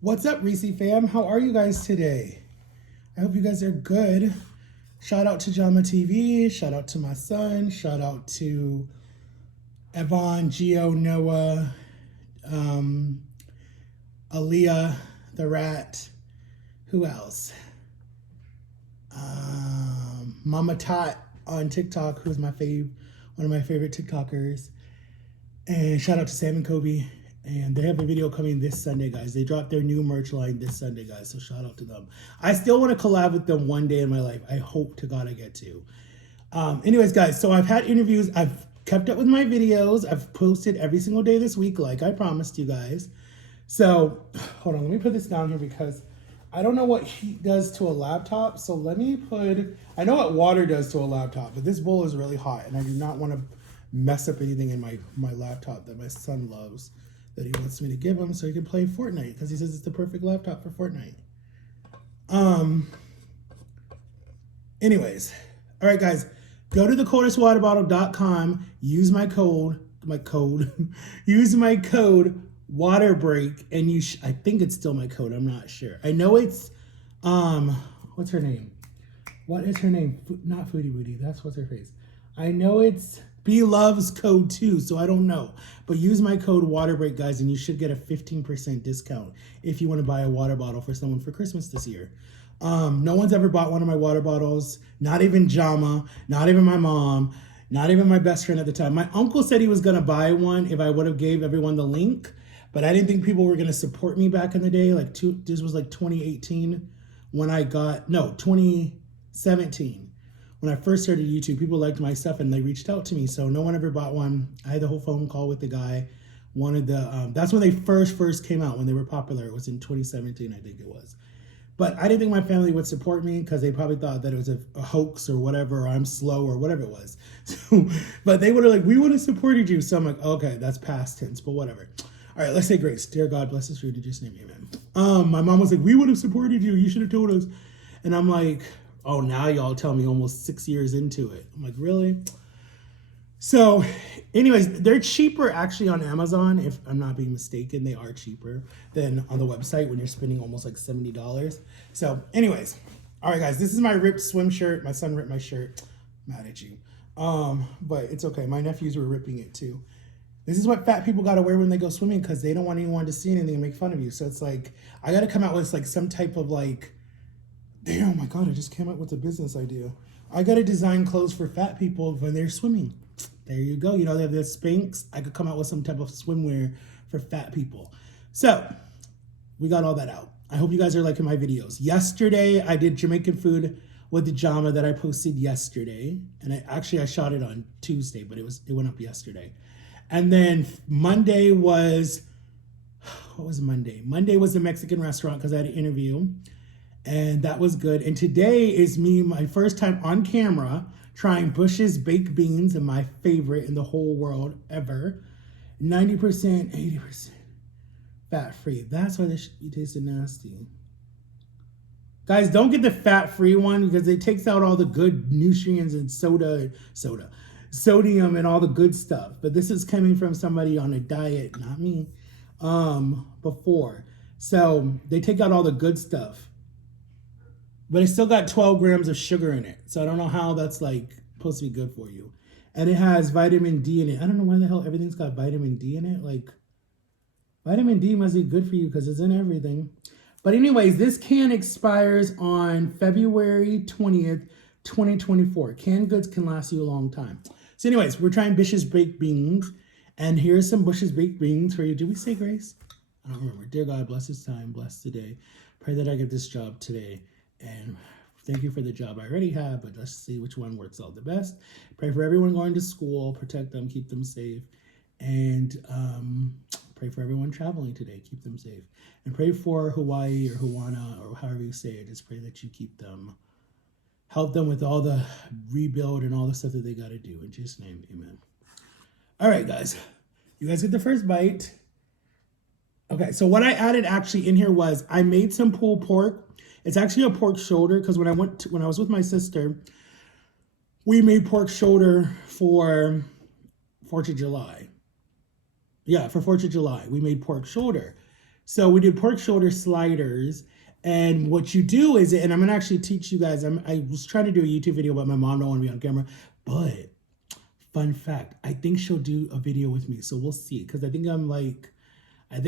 What's up, Reese fam? How are you guys today? I hope you guys are good. Shout out to Jama TV. Shout out to my son. Shout out to Evan, Geo, Noah, um, Aaliyah, the rat. Who else? Mama Tot on TikTok, who's one of my favorite TikTokers. And shout out to Sam and Kobe. And they have a video coming this Sunday, guys. They dropped their new merch line this Sunday, guys. So shout out to them. I still want to collab with them one day in my life. I hope to God I get to. Anyways, guys, so I've had interviews. I've kept up with my videos. I've posted every single day this week, like I promised you guys. So hold on, let me put this down here because I don't know what heat does to a laptop. So I know what water does to a laptop, but this bowl is really hot and I do not want to mess up anything in my laptop that my son loves, that he wants me to give him so he can play Fortnite because he says it's the perfect laptop for Fortnite. Anyways, all right, guys, go to thecoldestwaterbottle.com, use my code, use my code WATERBREAK, and I think it's still my code, I'm not sure. I know it's, what's her name? What is her name? Not Foodie Booty, that's what's her face. I know it's B Loves code 2, so I don't know. But use my code WATERBREAK, guys, and you should get a 15% discount if you want to buy a water bottle for someone for Christmas this year. No one's ever bought one of my water bottles, not even Jama, not even my mom, not even my best friend at the time. My uncle said he was going to buy one if I would have gave everyone the link, but I didn't think people were going to support me back in the day. This was like 2018 when 2017. When I first started YouTube, people liked my stuff and they reached out to me. So no one ever bought one. I had the whole phone call with the guy. That's when they first came out, when they were popular. It was in 2017, I think it was. But I didn't think my family would support me because they probably thought that it was a hoax or whatever, or I'm slow or whatever it was. So, but they would have we would have supported you. So I'm like, okay, that's past tense, but whatever. All right, let's say grace. Dear God, bless this food in Jesus' name, amen. My mom was like, we would have supported you. You should have told us. And I'm like, oh, now y'all tell me almost 6 years into it. I'm like, really? So anyways, they're cheaper actually on Amazon. If I'm not being mistaken, they are cheaper than on the website when you're spending almost like $70. So anyways, all right, guys, this is my ripped swim shirt. My son ripped my shirt. Mad at you. But it's okay. My nephews were ripping it too. This is what fat people got to wear when they go swimming because they don't want anyone to see anything and make fun of you. So it's like, I got to come out with like some type of damn, oh my God, I just came up with a business idea. I got to design clothes for fat people when they're swimming. There you go. You know, they have the Spanx. I could come out with some type of swimwear for fat people. So we got all that out. I hope you guys are liking my videos. Yesterday, I did Jamaican food with the Jama that I posted yesterday. And I shot it on Tuesday, but it went up yesterday. And then Monday was, what was Monday? Monday was the Mexican restaurant because I had an interview. And that was good. And today is my first time on camera trying Bush's baked beans, and my favorite in the whole world ever. 90%, 80% fat-free. That's why this should be tasting nasty. Guys, don't get the fat-free one because it takes out all the good nutrients and sodium and all the good stuff. But this is coming from somebody on a diet, not me, before. So they take out all the good stuff. But it still got 12 grams of sugar in it. So I don't know how that's supposed to be good for you. And it has vitamin D in it. I don't know why the hell everything's got vitamin D in it. Vitamin D must be good for you because it's in everything. But anyways, this can expires on February 20th, 2024. Canned goods can last you a long time. So anyways, we're trying Bush's baked beans. And here's some Bush's baked beans for you. Did we say grace? I don't remember. Dear God, bless this time, bless today. Pray that I get this job today. And thank you for the job I already have, but let's see which one works out the best. Pray for everyone going to school, protect them, keep them safe. And pray for everyone traveling today, keep them safe. And pray for Hawaii or Hawana or however you say it. Just pray that you keep them, help them with all the rebuild and all the stuff that they got to do. In Jesus' name, amen. All right, guys. You guys get the first bite. Okay, so what I added actually in here was I made some pulled pork. It's actually a pork shoulder because when I was with my sister, we made pork shoulder for 4th of July. Yeah, for 4th of July, we made pork shoulder. So we did pork shoulder sliders. And what you do is, and I'm gonna actually teach you guys. I was trying to do a YouTube video, but my mom don't want to be on camera. But fun fact, I think she'll do a video with me. So we'll see. Because I think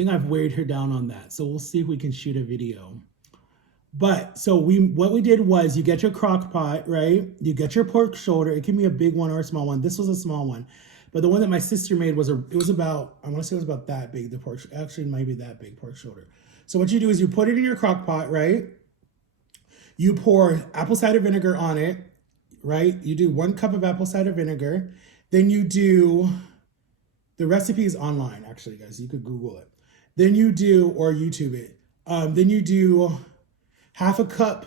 I've weighed her down on that. So we'll see if we can shoot a video. But so what we did was you get your crock pot, right? You get your pork shoulder. It can be a big one or a small one. This was a small one. But the one that my sister made it was about, I want to say it was about that big, the pork, actually it might be that big pork shoulder. So what you do is you put it in your crock pot, right? You pour apple cider vinegar on it, right? You do 1 cup of apple cider vinegar. Then you do, the recipe is online, actually, guys. You could Google it. Then you do, or YouTube it. Then you do half a cup,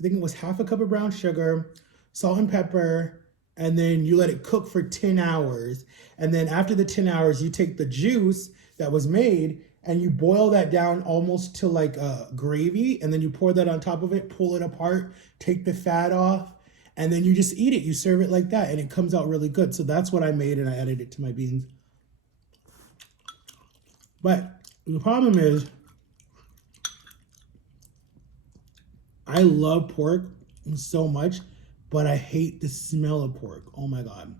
I think it was half a cup of brown sugar, salt and pepper, and then you let it cook for 10 hours. And then after the 10 hours, you take the juice that was made and you boil that down almost to like a gravy. And then you pour that on top of it, pull it apart, take the fat off, and then you just eat it. You serve it like that and it comes out really good. So that's what I made and I added it to my beans. But the problem is, I love pork so much, but I hate the smell of pork. Oh my God.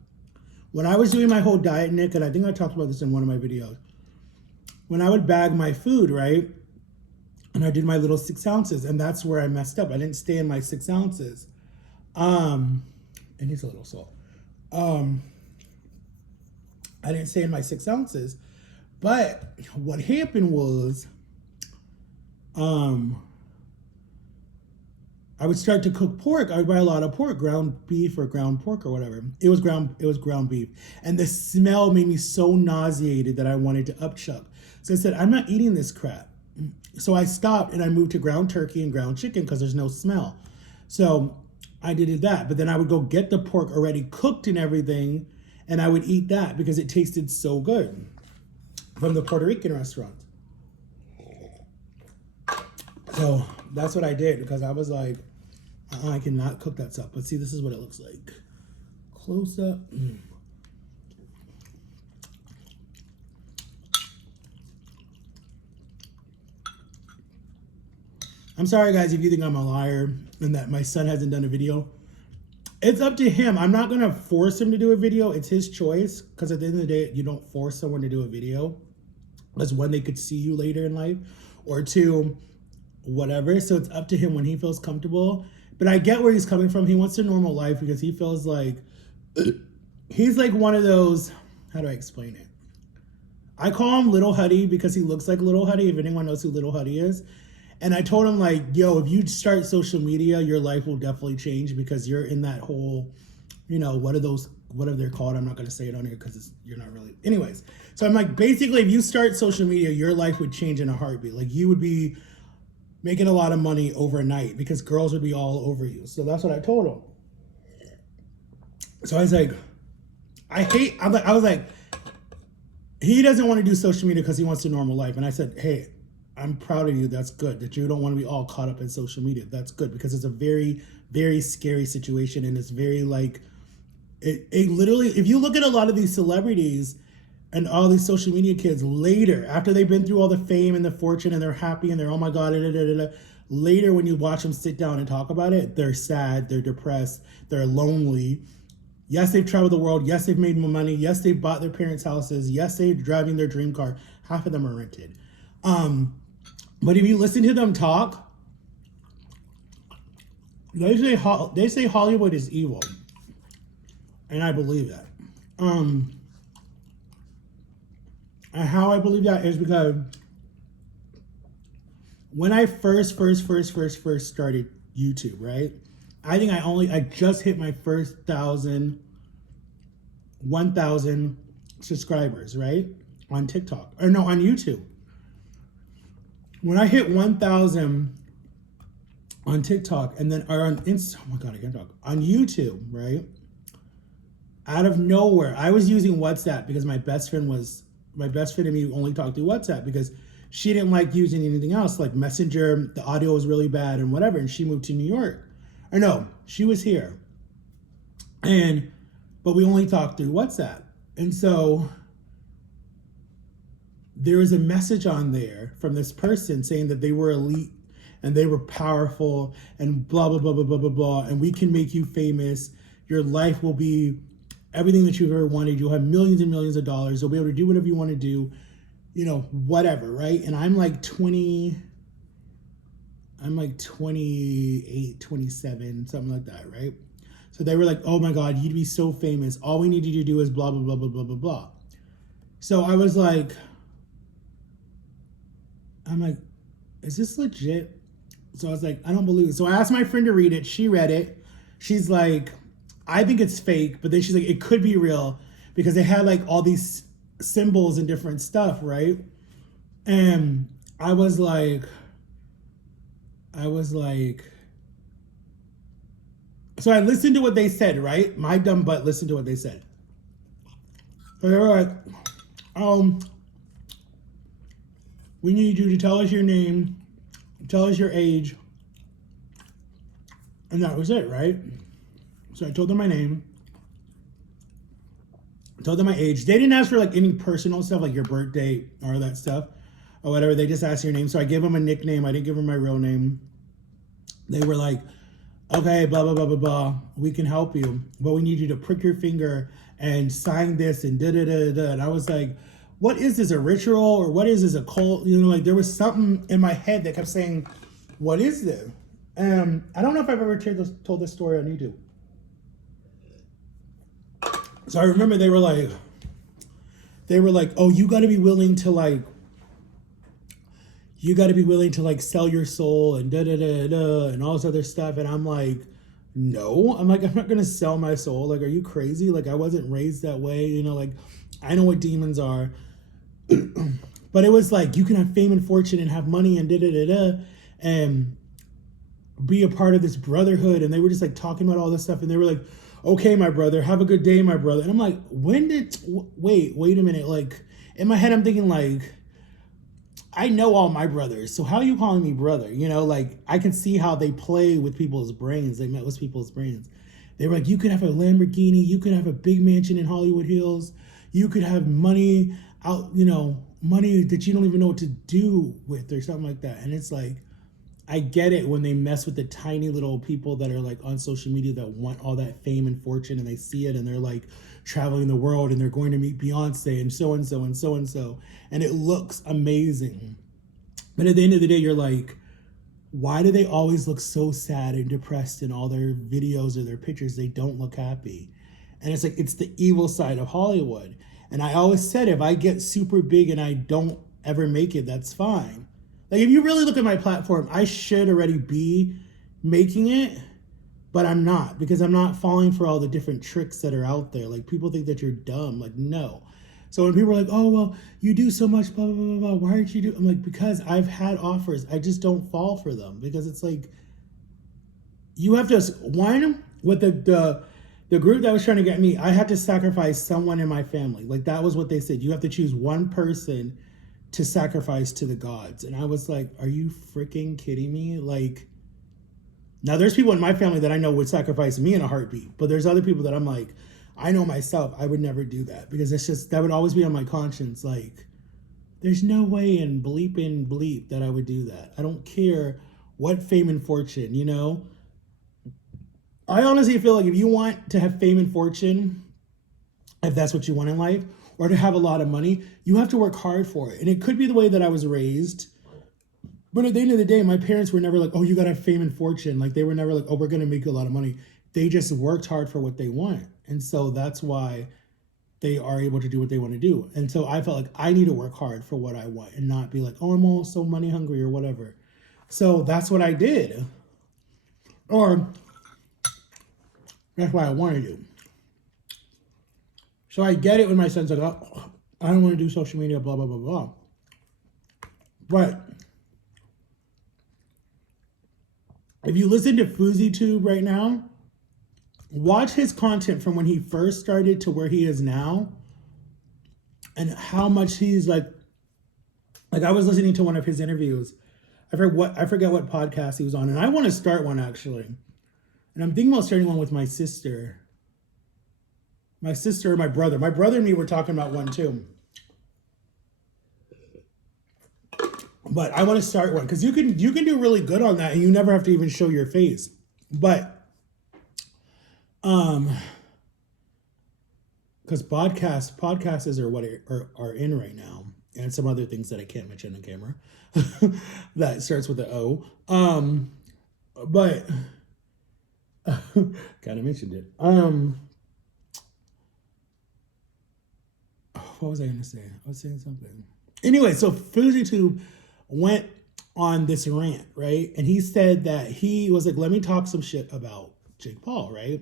When I was doing my whole diet, Nick, and I think I talked about this in one of my videos, when I would bag my food, right? And I did my little 6 ounces, and that's where I messed up. I didn't stay in my 6 ounces. It needs a little salt. I didn't stay in my 6 ounces. But what happened was, I would start to cook pork. I would buy a lot of pork, ground beef or ground pork or whatever. It was ground beef. And the smell made me so nauseated that I wanted to upchuck. So I said, I'm not eating this crap. So I stopped and I moved to ground turkey and ground chicken because there's no smell. So I did that. But then I would go get the pork already cooked and everything, and I would eat that because it tasted so good from the Puerto Rican restaurant. So that's what I did because I was like, I cannot cook that stuff. But see, this is what it looks like. Close up. I'm sorry, guys, if you think I'm a liar and that my son hasn't done a video. It's up to him. I'm not going to force him to do a video. It's his choice because at the end of the day, you don't force someone to do a video. That's one, they could see you later in life, or two, whatever. So it's up to him when he feels comfortable. But I get where he's coming from. He wants a normal life because he feels like he's like one of those, how do I explain it? I call him Little Huddy because he looks like Little Huddy, if anyone knows who Little Huddy is. And I told him, like, yo, if you start social media, your life will definitely change because you're in that whole, you know, what are they called? I'm not going to say it on here because you're not really. Anyways, so I'm like, basically, if you start social media, your life would change in a heartbeat. Like, you would be making a lot of money overnight because girls would be all over you. So that's what I told him. So I was like, I was like, he doesn't want to do social media because he wants a normal life. And I said, hey, I'm proud of you. That's good that you don't want to be all caught up in social media. That's good because it's a very, very scary situation. And it's very like, it literally, if you look at a lot of these celebrities and all these social media kids later, after they've been through all the fame and the fortune and they're happy and they're, oh my God, later when you watch them sit down and talk about it, they're sad, they're depressed, they're lonely. Yes, they've traveled the world. Yes, they've made more money. Yes, they've bought their parents' houses. Yes, they're driving their dream car. Half of them are rented. But if you listen to them talk, they say Hollywood is evil. And I believe that. And how I believe that is because when I first started YouTube, right? I think I just hit my first 1,000 subscribers, right? On TikTok, or no, on YouTube. When I hit 1,000 on TikTok and then, or on Insta, oh my God, I can't talk. On YouTube, right? Out of nowhere, I was using WhatsApp because my best friend and me only talked through WhatsApp because she didn't like using anything else, like Messenger, the audio was really bad and whatever, and she moved to New York. Or no, she was here. But we only talked through WhatsApp. And so there was a message on there from this person saying that they were elite and they were powerful and blah, blah, blah, blah, blah, blah, blah. And we can make you famous. Your life will be everything that you've ever wanted. You'll have millions and millions of dollars. You'll be able to do whatever you want to do, you know, whatever, right? And I'm like 28, 27, something like that, right? So they were like, oh my God, you'd be so famous. All we need you to do is blah, blah, blah, blah, blah, blah, blah. So I was like, I'm like, is this legit? So I was like, I don't believe it. So I asked my friend to read it. She read it. She's like, I think it's fake, but then she's like, it could be real because they had like all these symbols and different stuff, right? And I was like, so I listened to what they said, right? My dumb butt listened to what they said. So they were like, we need you to tell us your name, tell us your age, and that was it, right? So I told them my name, told them my age. They didn't ask for like any personal stuff, like your birth date or that stuff or whatever. They just asked your name. So I gave them a nickname. I didn't give them my real name. They were like, okay, blah, blah, blah, blah, blah. We can help you, but we need you to prick your finger and sign this and da-da-da-da. And I was like, what is this, a ritual or what is this, a cult? You know, like there was something in my head that kept saying, what is this? I don't know if I've ever told this story on YouTube. So I remember they were like, oh, you got to be willing to like sell your soul and da da da da and all this other stuff. And I'm like, no, I'm not gonna sell my soul. Like, are you crazy? Like, I wasn't raised that way. You know, like I know what demons are. But it was like, you can have fame and fortune and have money and da da da da and be a part of this brotherhood. And they were just like talking about all this stuff. And they were like, okay, my brother, have a good day, my brother. And I'm like, wait a minute. Like in my head, I'm thinking like, I know all my brothers. So how are you calling me brother? You know, like I can see how they play with people's brains. They met with people's brains. They were like, you could have a Lamborghini. You could have a big mansion in Hollywood Hills. You could have money out, you know, money that you don't even know what to do with or something like that. And it's like, I get it when they mess with the tiny little people that are like on social media that want all that fame and fortune and they see it and they're like traveling the world and they're going to meet Beyonce and so and so and so and so. And it looks amazing. But at the end of the day, you're like, why do they always look so sad and depressed in all their videos or their pictures? They don't look happy. And it's like, it's the evil side of Hollywood. And I always said, if I get super big and I don't ever make it, that's fine. Like, if you really look at my platform, I should already be making it, but I'm not, because I'm not falling for all the different tricks that are out there. Like, people think that you're dumb. Like, no. So when people are like, oh, well, you do so much, blah, blah, blah, blah, why aren't you doing? I'm like, because I've had offers. I just don't fall for them, because it's like, you have to, one, with the group that was trying to get me, I had to sacrifice someone in my family. Like, that was what they said. You have to choose one person to sacrifice to the gods. And I was like, are you freaking kidding me? Like, now there's people in my family that I know would sacrifice me in a heartbeat, but there's other people that I'm like, I know myself, I would never do that, because it's just, that would always be on my conscience. Like, there's no way in bleep that I would do that. I don't care what fame and fortune, you know? I honestly feel like if you want to have fame and fortune, if that's what you want in life, or to have a lot of money, you have to work hard for it. And it could be the way that I was raised. But at the end of the day, my parents were never like, oh, you got to have fame and fortune. Like, they were never like, oh, we're going to make you a lot of money. They just worked hard for what they want. And so that's why they are able to do what they want to do. And so I felt like I need to work hard for what I want and not be like, oh, I'm all so money hungry or whatever. So that's what I did. Or that's what I want to do. So I get it when my son's like, oh, I don't want to do social media, blah, blah, blah, blah. But if you listen to FouseyTube right now, watch his content from when he first started to where he is now, and how much he's like I was listening to one of his interviews. I forget what podcast he was on, and I want to start one actually. And I'm thinking about starting one with my sister. My sister or my brother. My brother and me were talking about one too. But I want to start one because you can do really good on that, and you never have to even show your face. But because podcasts are what are in right now, and some other things that I can't mention on camera that starts with the O. But kind of mentioned it. What was I gonna say? I was saying something. Anyway, so FujiTube went on this rant, right? And he said that he was like, let me talk some shit about Jake Paul, right?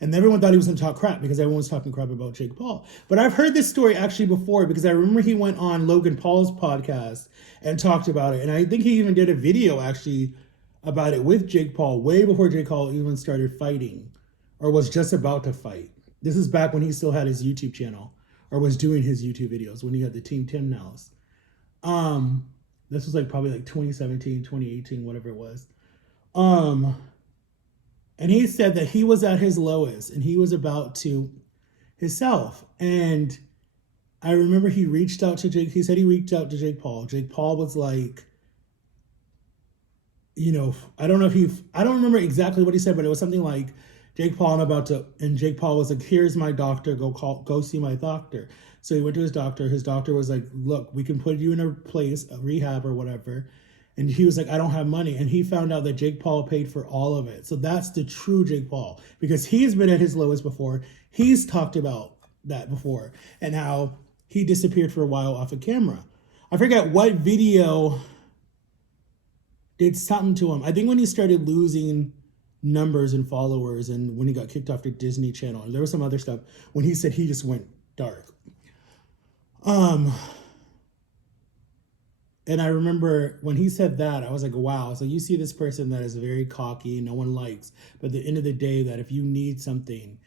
And everyone thought he was going to talk crap because everyone was talking crap about Jake Paul. But I've heard this story actually before because I remember he went on Logan Paul's podcast and talked about it. And I think he even did a video actually about it with Jake Paul way before Jake Paul even started fighting or was just about to fight. This is back when he still had his YouTube channel or was doing his YouTube videos when he had the Team Tim Nows. This was like probably like 2017, 2018, whatever it was. And he said that he was at his lowest and he was about to himself. And I remember he reached out to Jake. He said he reached out to Jake Paul. Jake Paul was like, you know, I don't remember exactly what he said, but it was something like, Jake Paul, I'm about to, and Jake Paul was like, here's my doctor, go see my doctor. So he went to his doctor. His doctor was like, look, we can put you in a place, a rehab or whatever. And he was like, I don't have money. And he found out that Jake Paul paid for all of it. So that's the true Jake Paul because he's been at his lowest before. He's talked about that before and how he disappeared for a while off of camera. I forget what video did something to him. I think when he started losing numbers and followers and when he got kicked off the Disney Channel, and there was some other stuff when he said he just went dark. And I remember when he said that, I was like, wow. So you see this person that is very cocky, no one likes. But at the end of the day, that if you need something,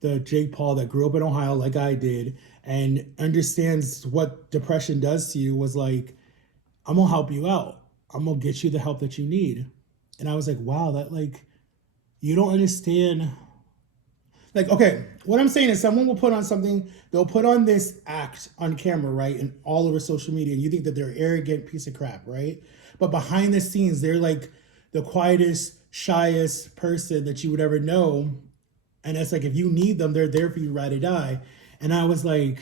the Jake Paul that grew up in Ohio like I did and understands what depression does to you was like, I'm going to help you out. I'm going to get you the help that you need. And I was like, wow, that like, you don't understand. Like, okay, what I'm saying is someone will put on something, they'll put on this act on camera, right? And all over social media. And you think that they're an arrogant piece of crap, right? But behind the scenes, they're like the quietest, shyest person that you would ever know. And it's like, if you need them, they're there for you, ride or die. And I was like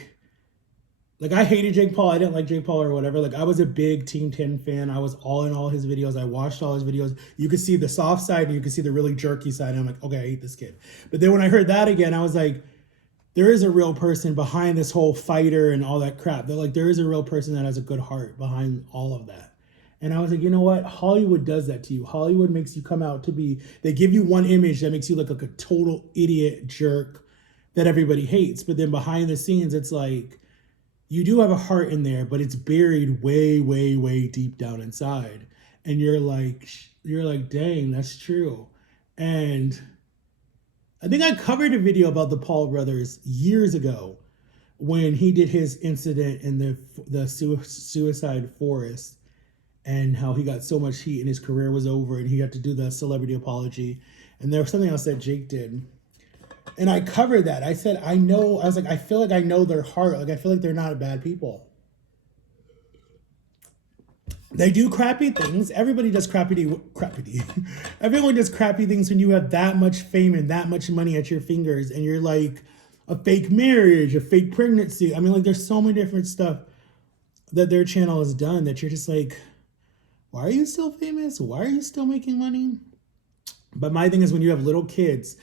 I hated Jake Paul. I didn't like Jake Paul or whatever. Like I was a big Team 10 fan. I was all in all his videos. I watched all his videos. You could see the soft side and you could see the really jerky side. And I'm like, okay, I hate this kid. But then when I heard that again, I was like, there is a real person behind this whole fighter and all that crap. That like there is a real person that has a good heart behind all of that. And I was like, you know what? Hollywood does that to you. Hollywood makes you come out to be, they give you one image that makes you look like a total idiot jerk that everybody hates. But then behind the scenes, it's like, you do have a heart in there, but it's buried way, way, way deep down inside. And you're like, dang, that's true. And I think I covered a video about the Paul brothers years ago when he did his incident in the suicide forest and how he got so much heat and his career was over and he had to do the celebrity apology. And there was something else that Jake did. And I covered that. I said, I was like, I feel like I know their heart. Like, I feel like they're not bad people. They do crappy things. Everybody does crappy. Everyone does crappy things when you have that much fame and that much money at your fingers and you're like a fake marriage, a fake pregnancy. I mean, like, there's so many different stuff that their channel has done that you're just like, why are you still famous? Why are you still making money? But my thing is when you have little kids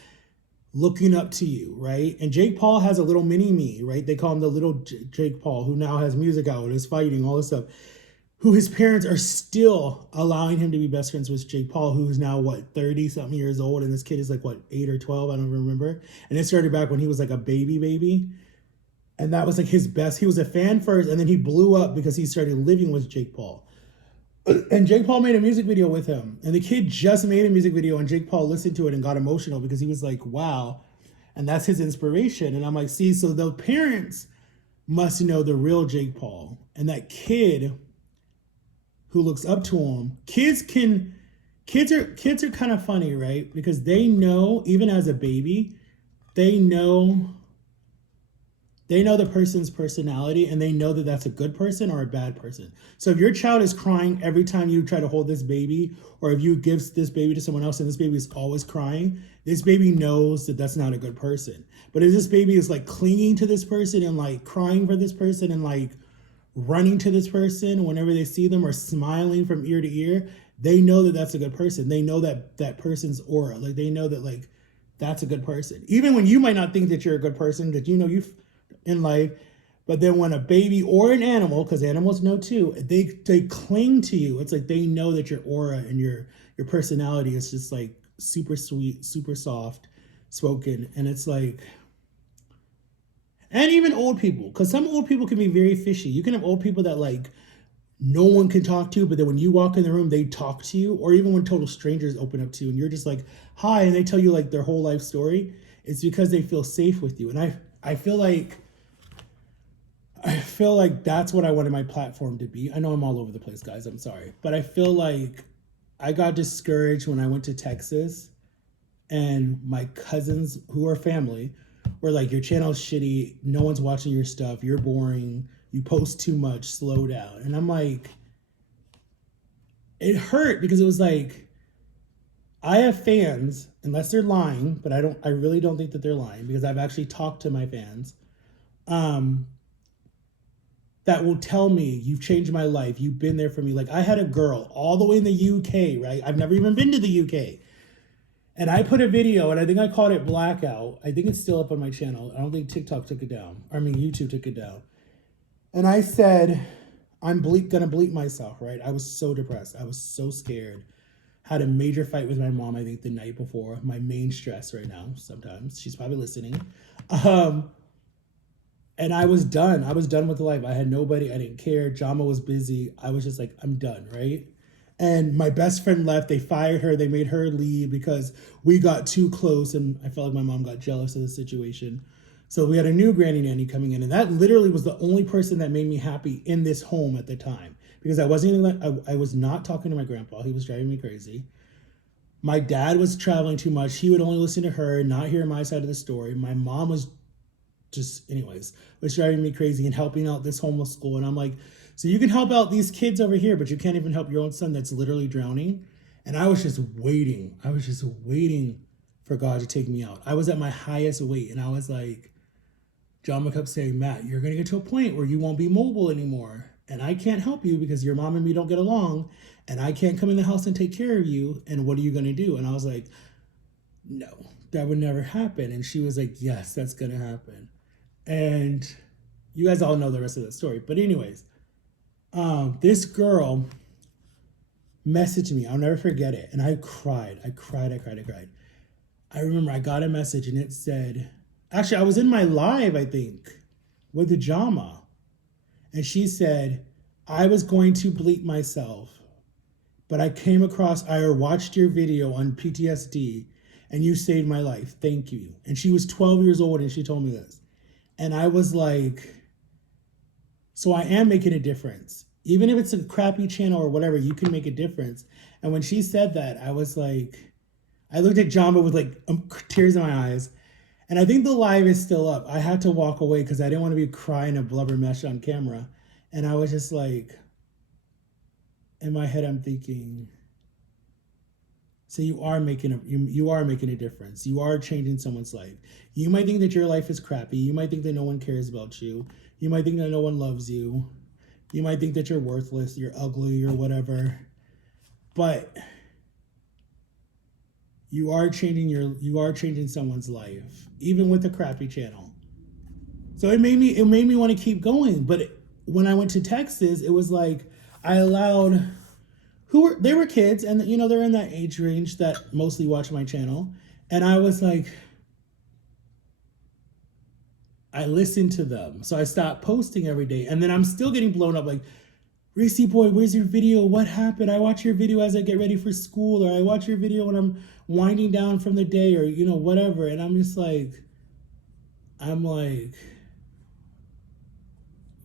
looking up to you, right? And Jake Paul has a little mini me, right? They call him the little Jake Paul, who now has music out, is fighting, all this stuff, who his parents are still allowing him to be best friends with Jake Paul, who is now, 30-something years old, and this kid is 8 or 12, I don't remember. And it started back when he was a baby. And that was his best. He was a fan first, and then he blew up because he started living with Jake Paul. And Jake Paul made a music video with him. And the kid just made a music video and Jake Paul listened to it and got emotional because he was like, wow. And that's his inspiration. And I'm like, see, so the parents must know the real Jake Paul. And that kid who looks up to him, kids are kind of funny, right? Because they know, even as a baby, they know They know the person's personality and they know that that's a good person or a bad person. So if your child is crying every time you try to hold this baby, or if you give this baby to someone else and this baby is always crying, this baby knows that that's not a good person. But if this baby is like clinging to this person and like crying for this person and like running to this person whenever they see them or smiling from ear to ear, they know that that's a good person. They know that that person's aura. Like they know that like that's a good person. Even when you might not think that you're a good person, that you know you in life, but then when a baby or an animal, because animals know too, they cling to you. It's like they know that your aura and your personality is just like super sweet, super soft spoken, and it's like, and even old people, because some old people can be very fishy. You can have old people that like no one can talk to, but then when you walk in the room, they talk to you, or even when total strangers open up to you and you're just like, hi, and they tell you like their whole life story. It's because they feel safe with you. And I feel like that's what I wanted my platform to be. I know I'm all over the place, guys. I'm sorry. But I feel like I got discouraged when I went to Texas and my cousins who are family were like, your channel's shitty. No one's watching your stuff. You're boring. You post too much. Slow down. And I'm like, it hurt because it was like, I have fans, unless they're lying, but I really don't think that they're lying because I've actually talked to my fans. That will tell me, you've changed my life. You've been there for me. Like I had a girl all the way in the UK, right? I've never even been to the UK. And I put a video, and I think I called it Blackout. I think it's still up on my channel. I don't think TikTok took it down. I mean, YouTube took it down. And I said, I'm gonna bleep myself, right? I was so depressed. I was so scared. Had a major fight with my mom, I think, the night before. My main stress right now, sometimes. She's probably listening. And I was done. I was done with life. I had nobody. I didn't care. Jama was busy. I was just like, I'm done, right? And my best friend left. They fired her. They made her leave because we got too close. And I felt like my mom got jealous of the situation. So we had a new granny nanny coming in. And that literally was the only person that made me happy in this home at the time. Because I was not talking to my grandpa. He was driving me crazy. My dad was traveling too much. He would only listen to her, not hear my side of the story. My mom was was driving me crazy and helping out this homeless school. And I'm like, so you can help out these kids over here, but you can't even help your own son that's literally drowning. And I was just waiting. I was just waiting for God to take me out. I was at my highest weight. And I was like, John kept saying, Matt, you're going to get to a point where you won't be mobile anymore. And I can't help you because your mom and me don't get along. And I can't come in the house and take care of you. And what are you going to do? And I was like, no, that would never happen. And she was like, yes, that's going to happen. And you guys all know the rest of the story. But anyways, this girl messaged me. I'll never forget it. And I cried. I cried. I remember I got a message and it said, actually, I was in my live, I think, with the Jama. And she said, I was going to bleep myself, but I came across, I watched your video on PTSD and you saved my life. Thank you. And she was 12 years old and she told me this. And I was like, so I am making a difference. Even if it's a crappy channel or whatever, you can make a difference. And when she said that, I was like, I looked at Jamba with like tears in my eyes. And I think the live is still up. I had to walk away because I didn't want to be crying a blubber mesh on camera. And I was just like, in my head, I'm thinking, so you are making a difference. You are changing someone's life. You might think that your life is crappy. You might think that no one cares about you. You might think that no one loves you. You might think that you're worthless, you're ugly, or whatever. But you are changing someone's life, even with a crappy channel. So it made me want to keep going. But when I went to Texas, it was like I allowed they were kids, and you know, they're in that age range that mostly watch my channel. And I was like, I listened to them. So I stopped posting every day. And then I'm still getting blown up like, Racy boy, where's your video? What happened? I watch your video as I get ready for school, or I watch your video when I'm winding down from the day, or, you know, whatever. And I'm just like,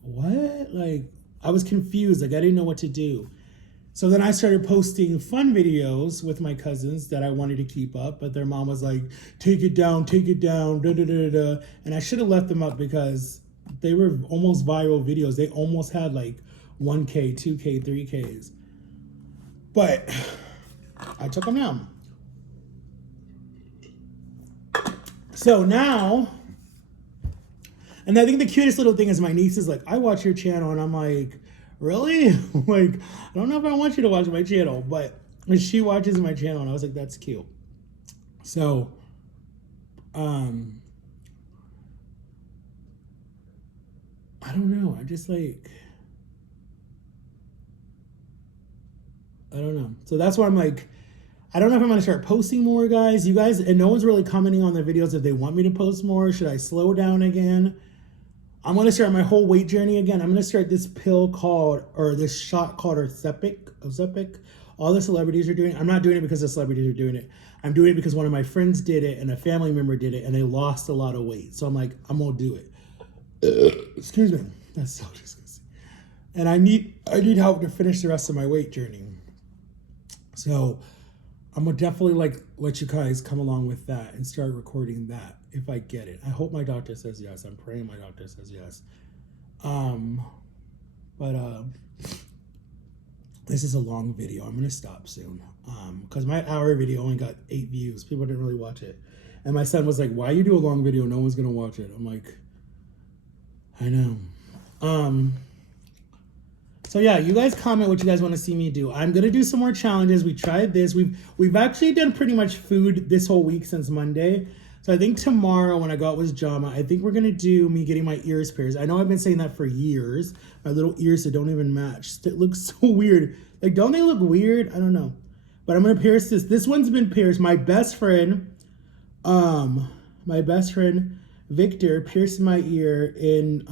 what? Like, I was confused. Like, I didn't know what to do. So then I started posting fun videos with my cousins that I wanted to keep up, but their mom was like, take it down, da, da, da, da. And I should have left them up because they were almost viral videos. They almost had like 1K, 2K, 3Ks. But I took them down. So now, and I think the cutest little thing is my niece is like, I watch your channel, and I'm like, really? Like, I don't know if I want you to watch my channel, but she watches my channel, and I was like, that's cute. So, I don't know. I just like, I don't know. So that's why I'm like, I don't know if I'm going to start posting more, guys. You guys, and no one's really commenting on the videos if they want me to post more. Should I slow down again? I'm going to start my whole weight journey again. I'm going to start this pill called, or this shot called Ozempic. All the celebrities are doing it. I'm not doing it because the celebrities are doing it. I'm doing it because one of my friends did it and a family member did it, and they lost a lot of weight. So I'm like, I'm going to do it. Excuse me. That's so disgusting. And I need help to finish the rest of my weight journey. So I'm gonna definitely like let you guys come along with that and start recording that if I get it. I hope my doctor says yes. I'm praying my doctor says yes. This is a long video. I'm gonna stop soon. Because my hour video only got 8 views. People didn't really watch it. And my son was like, why you do a long video? No one's gonna watch it. I'm like, I know. So yeah, you guys comment what you guys want to see me do. I'm gonna do some more challenges. We tried this. We've actually done pretty much food this whole week since Monday. So I think tomorrow when I go out with Jama, I think we're gonna do me getting my ears pierced. I know I've been saying that for years. My little ears that don't even match. It looks so weird. Like, don't they look weird? I don't know. But I'm gonna pierce this. This one's been pierced. My best friend Victor pierced my ear in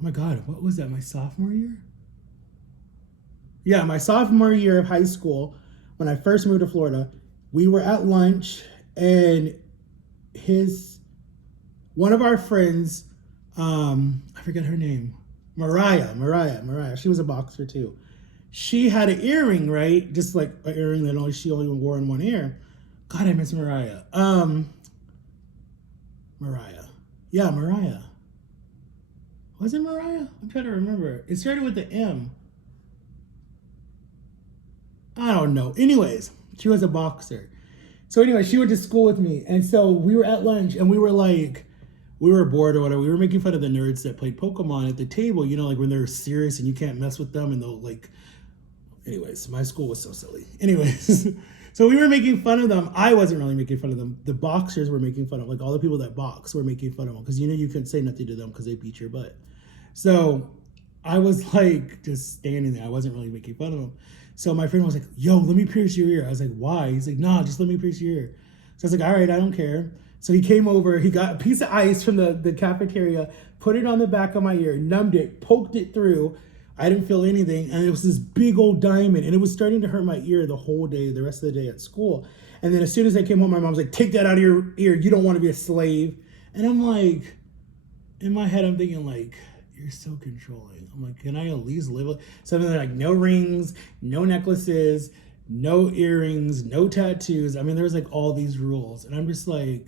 oh my God, what was that? My sophomore year? Yeah, my sophomore year of high school, when I first moved to Florida, we were at lunch and one of our friends, I forget her name, Mariah. She was a boxer too. She had an earring, right? Just like an earring that she only wore in one ear. God, I miss Mariah. Yeah, Mariah. Was it Mariah? I'm trying to remember. It started with the M. I don't know. Anyways, she was a boxer. So anyway, she went to school with me. And so we were at lunch and we were bored or whatever. We were making fun of the nerds that played Pokemon at the table, you know, like when they're serious and you can't mess with them and they'll like, anyways, my school was so silly. Anyways, so we were making fun of them. I wasn't really making fun of them. The boxers were making fun of, like all the people that box were making fun of them because you know you couldn't say nothing to them because they beat your butt. So I was like just standing there. I wasn't really making fun of them. So my friend was like, yo, let me pierce your ear. I was like, why? He's like, nah, just let me pierce your ear. So I was like, all right, I don't care. So he came over, he got a piece of ice from the cafeteria, put it on the back of my ear, numbed it, poked it through. I didn't feel anything. And it was this big old diamond. And it was starting to hurt my ear the whole day, the rest of the day at school. And then as soon as I came home, my mom was like, take that out of your ear. You don't want to be a slave. And I'm like, in my head, I'm thinking like, you're so controlling. I'm like, can I at least live with something like no rings, no necklaces, no earrings, no tattoos? I mean, there's like all these rules. And I'm just like,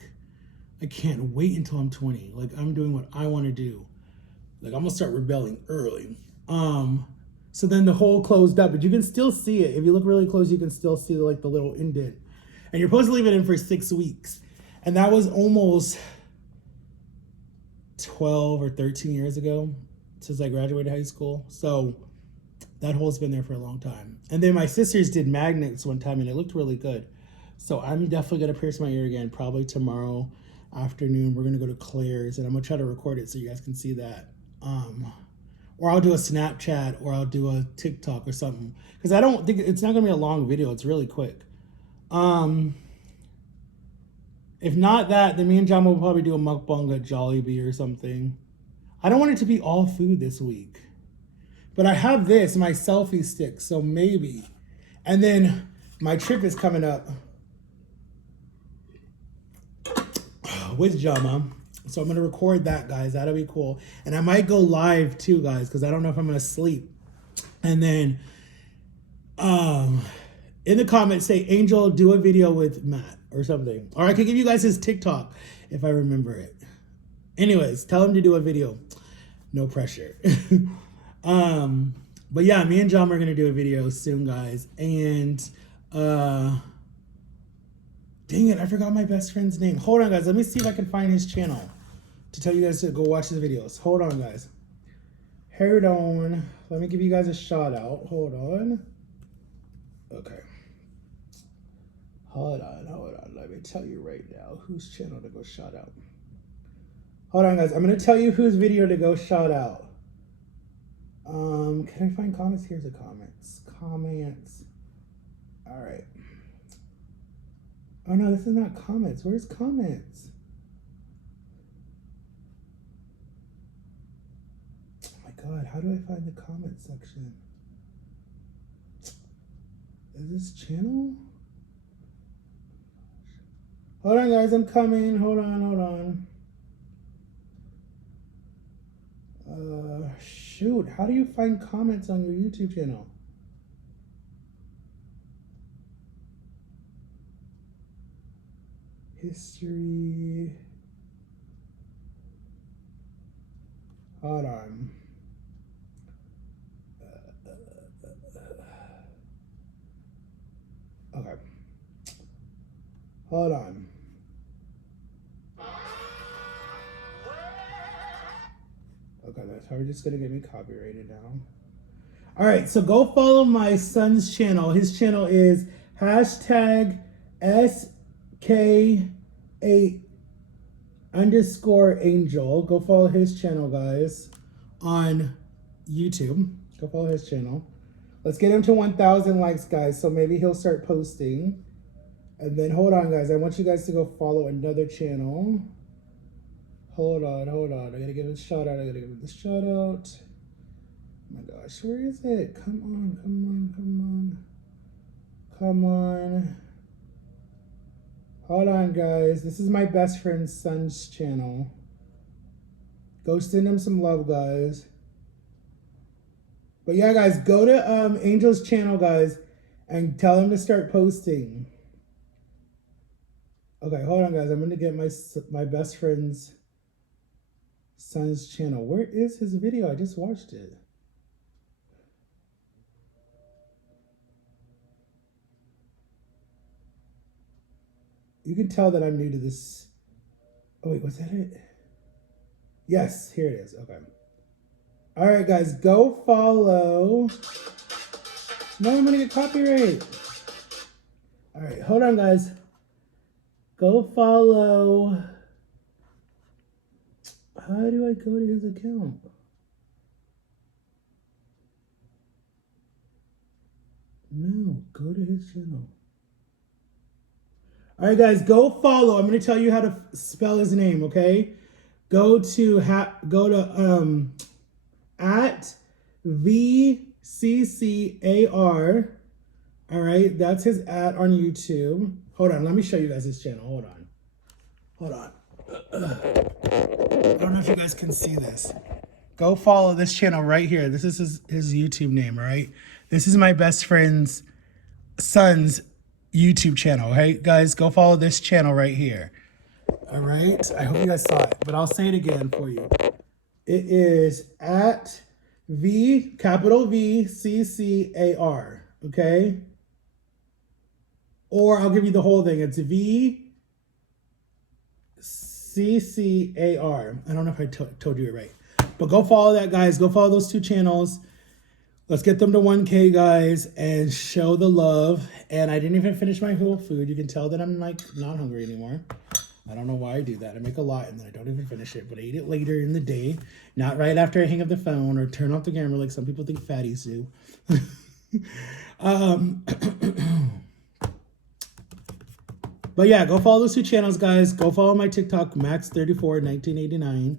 I can't wait until I'm 20. Like I'm doing what I want to do. Like I'm gonna start rebelling early. So then the hole closed up, but you can still see it. If you look really close, you can still see like the little indent. And you're supposed to leave it in for 6 weeks. And that was almost 12 or 13 years ago since I graduated high school. So that hole's been there for a long time. And then my sisters did magnets one time and it looked really good. So I'm definitely going to pierce my ear again, probably tomorrow afternoon. We're going to go to Claire's and I'm going to try to record it so you guys can see that. Or I'll do a Snapchat or I'll do a TikTok or something. Because I don't think it's not going to be a long video. It's really quick. If not that, then me and John will probably do a mukbang at Jollibee or something. I don't want it to be all food this week. But I have this, my selfie stick, so maybe. And then my trip is coming up with Jama. So I'm going to record that, guys. That'll be cool. And I might go live too, guys, because I don't know if I'm going to sleep. And then in the comments, say, Angel, do a video with Matt or something. Or I could give you guys his TikTok if I remember it. Anyways, tell him to do a video. No pressure. But yeah, me and John are gonna do a video soon, guys. And dang it, I forgot my best friend's name. Hold on, guys. Let me see if I can find his channel to tell you guys to go watch his videos. Hold on, guys. Hold on. Let me give you guys a shout out. Hold on. Okay. Hold on. Let me tell you right now whose channel to go shout out. Hold on, guys. I'm gonna tell you whose video to go shout out. Can I find comments? Here's the comments. Comments. All right. Oh no, this is not comments. Where's comments? Oh my God, how do I find the comment section? Is this channel? Hold on, guys. I'm coming. Hold on. Shoot, how do you find comments on your YouTube channel? History. Hold on. Okay. Hold on. Okay, that's probably just gonna get me copyrighted now. All right, so go follow my son's channel. His channel is #SK8_Angel. Go follow his channel, guys, on YouTube. Go follow his channel. Let's get him to 1,000 likes, guys, so maybe he'll start posting. And then, hold on, guys. I want you guys to go follow another channel. Hold on. I gotta give it a shout out. Oh my gosh, where is it? Come on. Hold on, guys. This is my best friend's son's channel. Go send him some love, guys. But yeah, guys, go to Angel's channel, guys, and tell him to start posting. Okay, hold on, guys. I'm gonna get my best friend's son's channel. Where is his video? I just watched it. You can tell that I'm new to this. Oh wait, was that it? Yes, here it is. Okay. All right, guys, go follow. No, I'm gonna get copyright. All right, hold on, guys. Go follow. How do I go to his account? No, go to his channel. All right, guys, go follow. I'm going to tell you how to spell his name, okay? Go to at VCCAR. All right, that's his at on YouTube. Hold on, let me show you guys his channel. Hold on. I don't know if you guys can see this. Go follow this channel right here. This is his YouTube name, all right? This is my best friend's son's YouTube channel. Hey, guys, go follow this channel right here. All right? I hope you guys saw it, but I'll say it again for you. It is at capital VCCAR, okay? Or I'll give you the whole thing. It's VCCAR. I don't know if I told you it right. But go follow that, guys. Go follow those two channels. Let's get them to 1K, guys, and show the love. And I didn't even finish my whole food. You can tell that I'm like not hungry anymore. I don't know why I do that. I make a lot and then I don't even finish it, but I eat it later in the day, not right after I hang up the phone or turn off the camera like some people think fatties do. But yeah, go follow those two channels, guys. Go follow my TikTok, Max341989.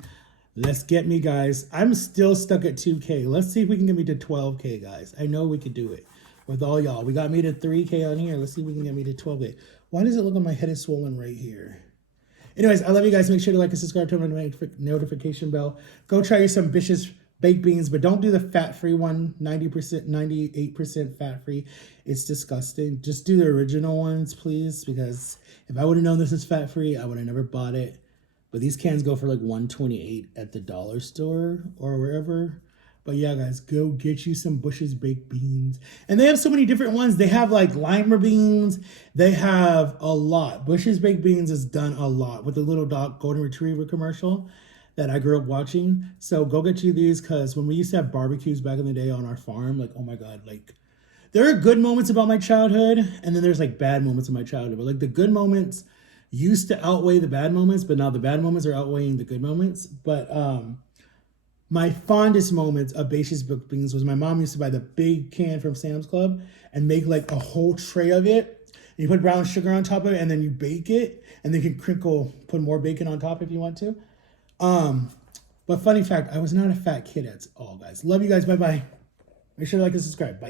Let's get me, guys. I'm still stuck at 2K. Let's see if we can get me to 12K, guys. I know we could do it with all y'all. We got me to 3K on here. Let's see if we can get me to 12K. Why does it look like my head is swollen right here? Anyways, I love you guys. Make sure to like and subscribe, turn on the notification bell. Go try some ambitious baked beans, but don't do the fat-free one, 90%, 98% fat-free. It's disgusting. Just do the original ones, please, because if I would have known this is fat-free, I would have never bought it. But these cans go for like $1.28 at the dollar store or wherever. But yeah, guys, go get you some Bush's baked beans. And they have so many different ones. They have like lima beans. They have a lot. Bush's baked beans has done a lot with the little dog golden retriever commercial that I grew up watching. So go get you these, because when we used to have barbecues back in the day on our farm, like, oh my God, like there are good moments about my childhood, and then there's like bad moments of my childhood. But like the good moments used to outweigh the bad moments, but now the bad moments are outweighing the good moments. But my fondest moments of Bush's baked beans was my mom used to buy the big can from Sam's Club and make like a whole tray of it. And you put brown sugar on top of it, and then you bake it, and then you can put more bacon on top if you want to. But funny fact, I was not a fat kid at all, guys. Love you guys. Bye bye. Make sure to like and subscribe. Bye.